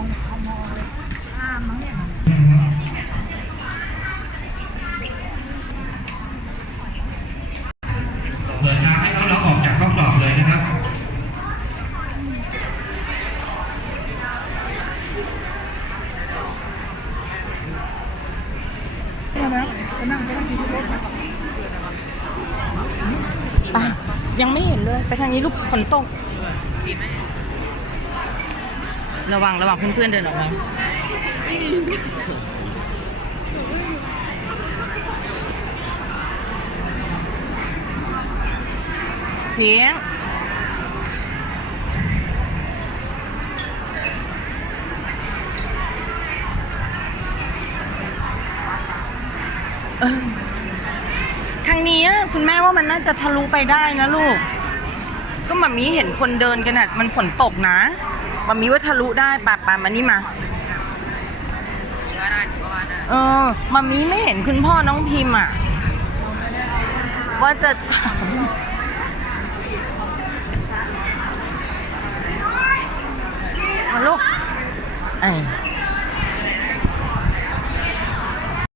องเอามองเลยข้ามมั้งเนี่ยเปิดทางให้น้องๆออกจากข้อกรอบเลยนะครับไหมไปนั่งไปนั่งกินที่รถไหมไปยังไม่เห็นเลย ไปทางนี้ลูกฝนตก ระวังระวังเพื่อนๆเดินออกมาเพียงทางนี้คุณแม่ว่ามันน่าจะทะลุไปได้นะลูก ก็มามีเห็นคนเดินกันอะ มันฝนตกนะ มามีว่าทะลุได้ปะปะมานี่มาเออมามีไม่เห็นคุณพ่อน้องพิมพ์อะ ว่าจะมาลูกเออ